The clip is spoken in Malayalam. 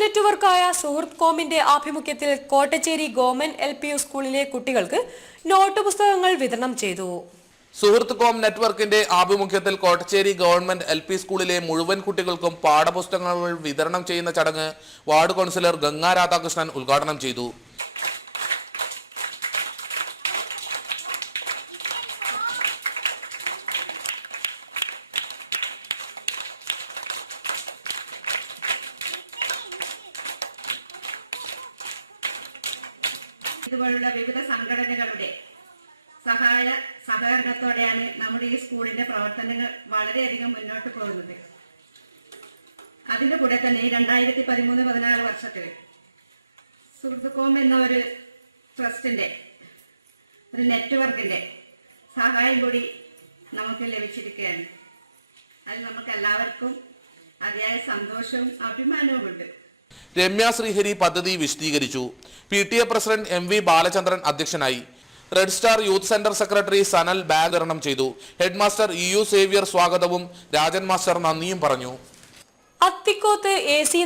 നെറ്റ്വർക്കായ സുഹൃത്ത് കോമിന്റെ ആഭിമുഖ്യത്തിൽ Kottacheri government L P U സ്കൂളിലെ കുട്ടികൾക്ക് നോട്ട് പുസ്തകങ്ങൾ വിതരണം ചെയ്തു. സുഹൃത്ത് കോം നെറ്റ്വർക്കിന്റെ ആഭിമുഖ്യത്തിൽ കോട്ടച്ചേരി ഗവൺമെന്റ് എൽ പി സ്കൂളിലെ മുഴുവൻ കുട്ടികൾക്കും പാഠപുസ്തകങ്ങൾ വിതരണം ചെയ്യുന്ന ചടങ്ങ് വാർഡ് കൗൺസിലർ ഗംഗാ രാധാകൃഷ്ണൻ ഉദ്ഘാടനം ചെയ്തു. ഇതുപോലുള്ള വിവിധ സംഘടനകളുടെ സഹായ സഹകരണത്തോടെയാണ് നമ്മുടെ ഈ സ്കൂളിന്റെ പ്രവർത്തനങ്ങൾ വളരെയധികം മുന്നോട്ട് പോകുന്നത്. അതിന്റെ കൂടെ തന്നെ ഈ രണ്ടായിരത്തി പതിമൂന്ന് പതിനാല് വർഷത്തിൽ സുഹൃത്തുക്കോം എന്ന ഒരു ട്രസ്റ്റിന്റെ ഒരു നെറ്റ്വർക്കിന്റെ സഹായം കൂടി നമുക്ക് ലഭിച്ചിരിക്കുകയാണ്. അതിൽ നമുക്ക് എല്ലാവർക്കും അതിയായ സന്തോഷവും അഭിമാനവുമുണ്ട്. രമ്യ ശ്രീഹരി പദ്ധതി വിശദീകരിച്ചു. P T A president M V Balachandran അധ്യക്ഷനായി. Red Star Youth Centre secretary Sanal bag ചെയ്തു. Head master E U Xavier സ്വാഗതവും രാജൻ മാസ്റ്റർ നന്ദിയും പറഞ്ഞു. Athikkoth A C